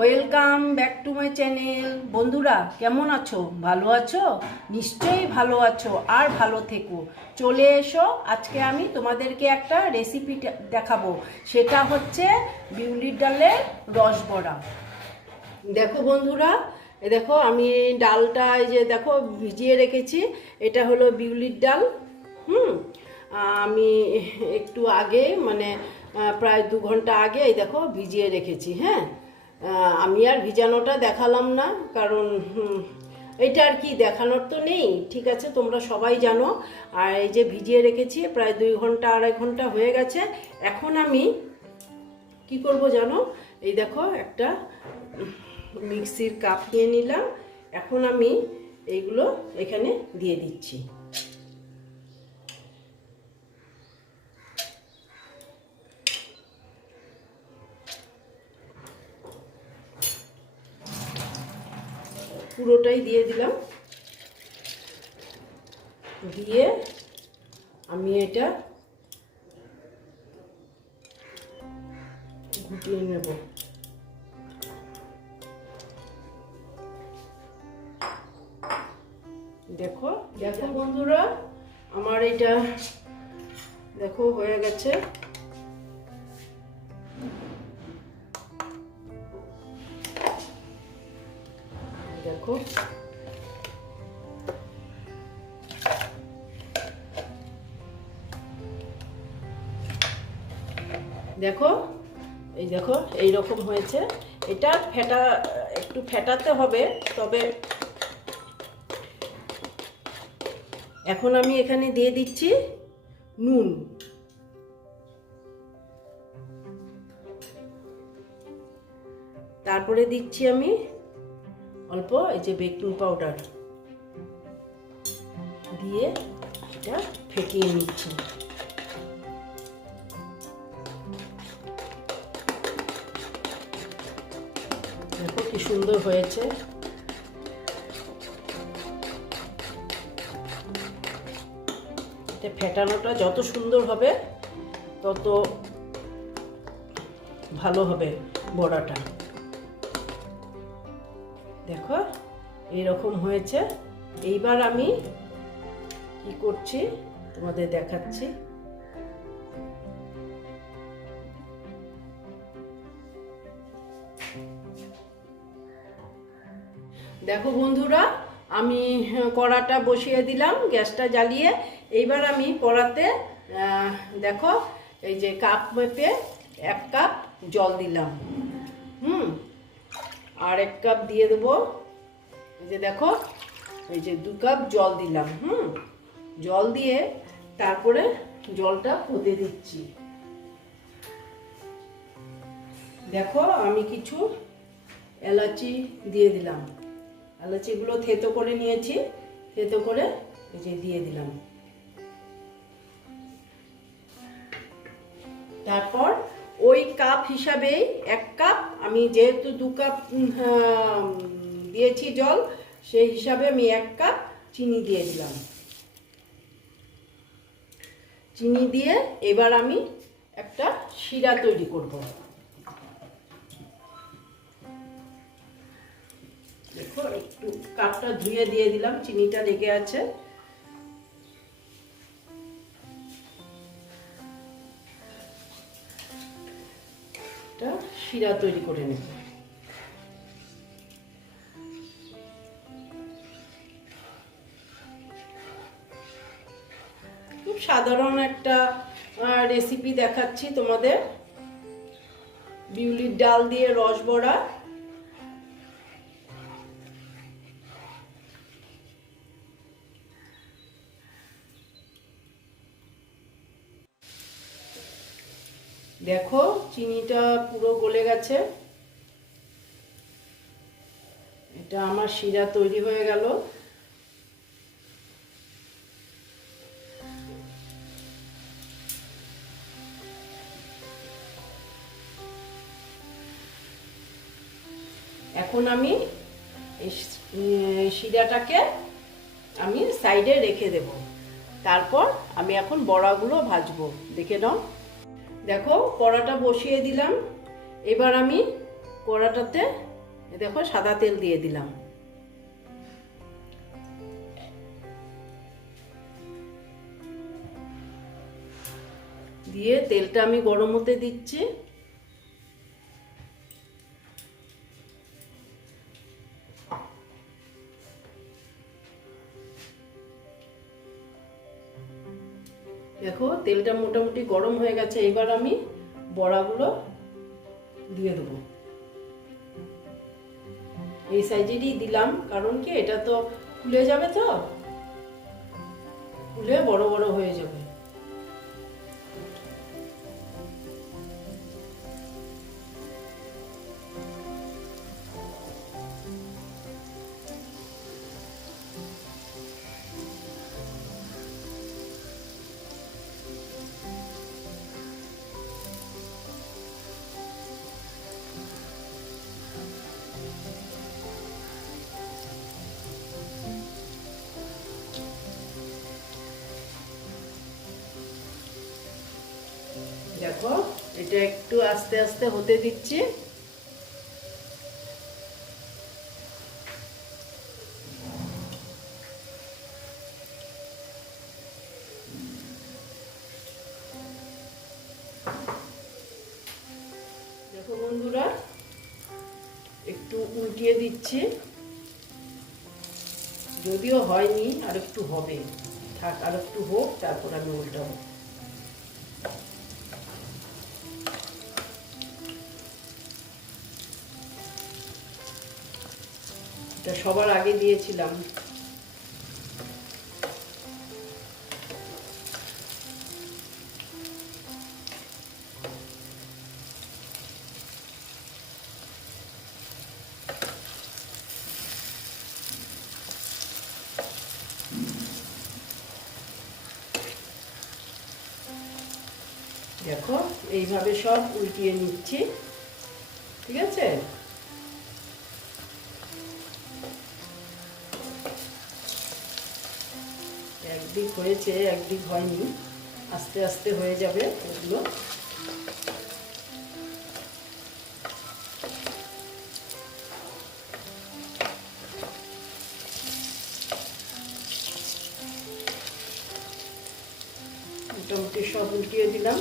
Welcome back to my channel বন্ধুরা, কেমন আছো? ভালো আছো? নিশ্চয়ই ভালো আছো আর ভালো থেকো। চলে এসো, আজকে আমি তোমাদেরকে একটা রেসিপি দেখাবো। সেটা হচ্ছে বিউলির ডালের রসবড়া। দেখো বন্ধুরা দেখো, আমি ডালটা এই যে দেখো, ভিজিয়ে রেখেছি। এটা হলো বিউলির ডাল, হুম? আমি একটু আগে মানে প্রায় দু ঘণ্টা আগে, এই দেখো, ভিজিয়ে রেখেছি হ্যাঁ? আমি আর ভিজানোটা দেখালাম না, কারণ এটা আর কি দেখানোর তো নেই, ঠিক আছে, তোমরা সবাই জানো। আর এই যে ভিজিয়ে রেখেছি, প্রায় দুই ঘণ্টা, আড়াই ঘণ্টা হয়ে গেছে। এখন আমি কি করব জানো? এই দেখো, একটা মিক্সির কাপ নিয়ে নিলাম। এখন আমি এইগুলো এখানে দিয়ে দিচ্ছি। পুরোটাই দিয়ে দিলাম। দিয়ে আমি এটা গুটিয়ে নেব। দেখো দেখো বন্ধুরা, আমার এটা, দেখো, হয়ে গেছে। দেখো, এই দেখো এই রকম হয়েছে। এটা ফেটা, একটু ফেটাতে হবে, তবে এখন আমি এখানে দিয়ে দিচ্ছি নুন। তারপরে দিচ্ছি আমি অল্প এই যে বেকিং পাউডার দিয়ে এটা ফেটিয়ে নিচ্ছি। দেখো কি সুন্দর হয়েছে। এটা ফেটানোটা যত সুন্দর হবে, তত ভালো হবে বড়াটা। দেখো এইরকম হয়েছে। এইবার আমি কি করছি? তোমাদের দেখাচ্ছি। দেখো বন্ধুরা, আমি কড়াটা বসিয়ে দিলাম, গ্যাসটা জ্বালিয়ে। এইবার আমি কড়াতে দেখো, এই যে কাপ মেপে এক কাপ জল দিলাম। আর এক কাপ দিয়ে দেবো। এই যে দেখো, এই যে দু কাপ জল দিলাম, হুম? জল দিয়ে তারপরে জলটা হতে দিচ্ছি। দেখো, আমি কিছু এলাচি দিয়ে দিলাম। এলাচিগুলো থেতো করে নিয়েছি, থেতো করে এই যে দিয়ে দিলাম। তারপর ওই কাপ হিসাবেই এক কাপ, আমি যেহেতু দু কাপ দিয়েছি জল, সেই হিসাবে আমি এক কাপ চিনি দিয়ে দিলাম। চিনি দিয়ে এবার আমি একটা শিরা তৈরি করব। দেখো, একটু কাপটা ধুয়ে দিয়ে দিলাম, চিনিটা লেগে আছে। একটা শিরা তৈরি করে নেব। খুব সাধারণ একটা রেসিপি দেখাচ্ছি তোমাদের। বিউলির ডাল দিয়ে রস বড়া। দেখো, চিনিটা পুরো গলে গেছে। এটা আমার শিরা তৈরি হয়ে গেল। এখন আমি শিরাটাকে আমি সাইডে রেখে দেব। তারপর আমি এখন বড়াগুলো ভাজবো। দেখে নাও। দেখো কড়াটা বসিয়ে দিলাম। এবার আমি কড়াটাতে দেখো, সাদা তেল দিয়ে দিলাম। দিয়ে তেলটা আমি গরম হতে দিচ্ছি। তেলটা মোটামুটি গরম হয়ে গেছে, এবার আমি বড়াগুলো দিয়ে দেবো। এই সাইজেরই দিলাম, কারণ কি এটা তো খুলে যাবে তো? খুলে বড় বড় হয়ে যাবে। এটা একটু আস্তে আস্তে হতে দিচ্ছি। দেখো বন্ধুরা, একটু উল্টিয়ে দিচ্ছি। যদিও হয়নি আর একটু হবে। থাক আর একটু হোক, তারপর আমি উল্টাবো। এটা সবার আগে দিয়েছিলাম। দেখো এইভাবে সব উল্টিয়ে নিচ্ছি। ঠিক আছে? হয়েছে একদিক হয়নি। আস্তে আস্তে হয়ে যাবে এগুলো মোটামুটি সব উল্টিয়ে দিলাম।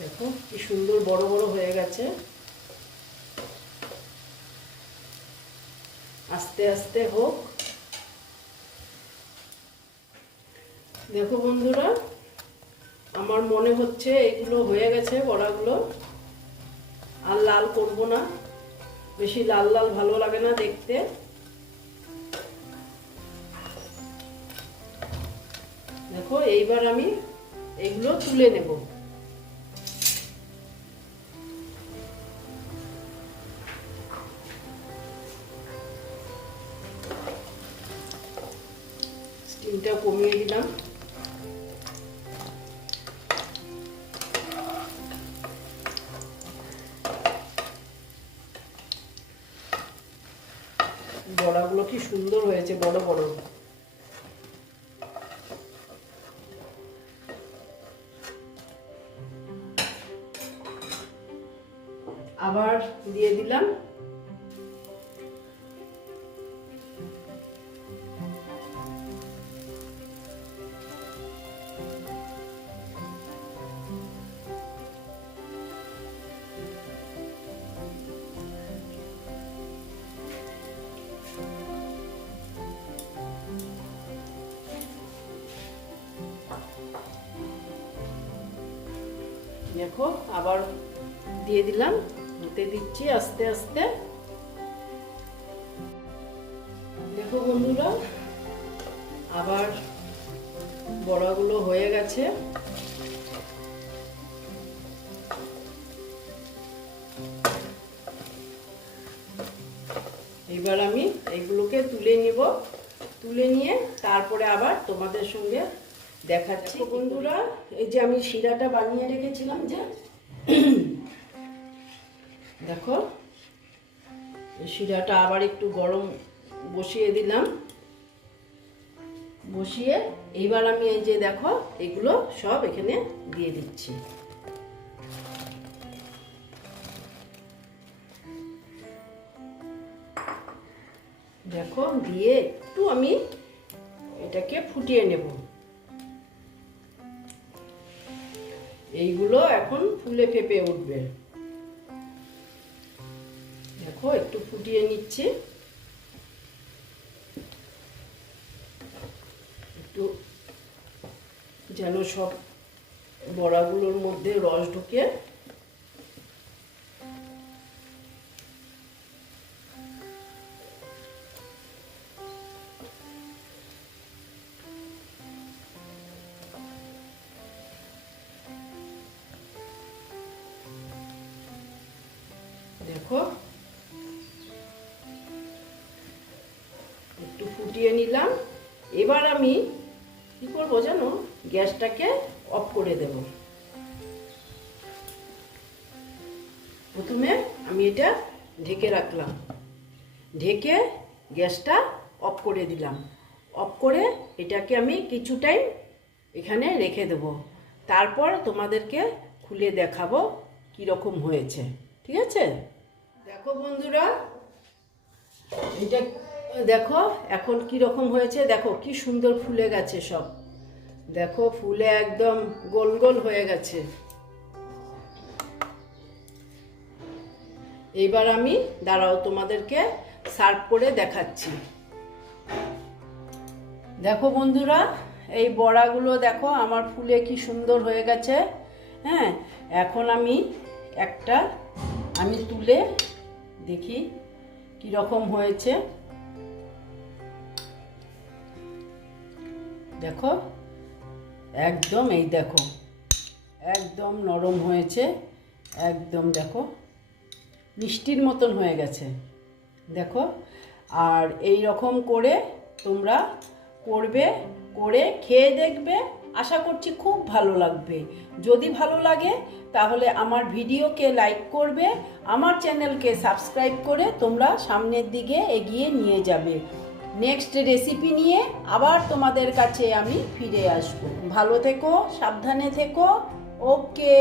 দেখো কি সুন্দর বড় বড় হয়ে গেছে। আস্তে আস্তে হোক। দেখো বন্ধুরা, আমার মনে হচ্ছে এগুলো হয়ে গেছে বড়াগুলো। আর লাল করব না। বেশি লাল লাল ভালো লাগে না দেখতে। দেখো, এইবার আমি এগুলো তুলে নেব। বড়াগুলো কি সুন্দর হয়েছে বড় বড় আবার দিয়ে দিলাম। দেখো, আবার দিয়ে দিলাম হতে দিচ্ছি আস্তে আস্তে। দেখো বন্ধুরা, আবার বড়াগুলো হয়ে গেছে। এবার আমি এগুলোকে তুলে নিব। তুলে নিয়ে তারপরে আবার তোমাদের সঙ্গে দেখাচ্ছি বন্ধুরা এই যে আমি শিরাটা বানিয়ে রেখেছিলাম যে। দেখো শিরাটা আবার একটু গরম বসিয়ে দিলাম। বসিয়ে এইবার আমি এই যে দেখো এগুলো সব এখানে দিয়ে দিচ্ছি। দেখো দিয়ে একটু আমি এটাকে ফুটিয়ে নেব। এইগুলো এখন ফুলে ফেপে উঠবে। দেখো, একটু ফুটিয়ে নিচ্ছি। একটু যেন সব বড়াগুলোর মধ্যে রস ঢুকে দেখো। একটু ফুটিয়ে নিলাম। এবার আমি কি করব জানো? গ্যাসটাকে অফ করে দেব। প্রথমে আমি এটা ঢেকে রাখলাম। ঢেকে গ্যাসটা অফ করে দিলাম। অফ করে এটাকে আমি কিছু টাইম এখানে রেখে দেব। তারপর তোমাদেরকে খুলে দেখাবো কীরকম হয়েছে। ঠিক আছে? দেখো বন্ধুরা, এটা, দেখো এখন কি রকম হয়েছে, দেখো কি সুন্দর ফুলে গেছে সব। দেখো ফুলে একদম গোল গোল হয়ে গেছে। এইবার আমি, দাঁড়াও তোমাদেরকে সার্ভ করে দেখাচ্ছি। দেখো বন্ধুরা, এই বড়াগুলো দেখো, আমার ফুলে কি সুন্দর হয়ে গেছে। হ্যাঁ এখন আমি একটা, আমি তুলে দেখি রকম হয়েছে। দেখো, একদম এই দেখো, একদম নরম হয়েছে, একদম দেখো, মিষ্টির মতন হয়ে গেছে, দেখো। আর এই রকম করে তোমরা করবে, করে খেয়ে দেখবে আশা করছি খুব ভালো লাগবে। যদি ভালো লাগে, তাহলে আমার ভিডিওকে লাইক করবে, আমার চ্যানেলকে সাবস্ক্রাইব করে তোমরা সামনের দিকে এগিয়ে নিয়ে যাবে। নেক্সট রেসিপি নিয়ে আবার তোমাদের কাছে আমি ফিরে আসব। ভালো থেকো, সাবধানে থেকো। ওকে।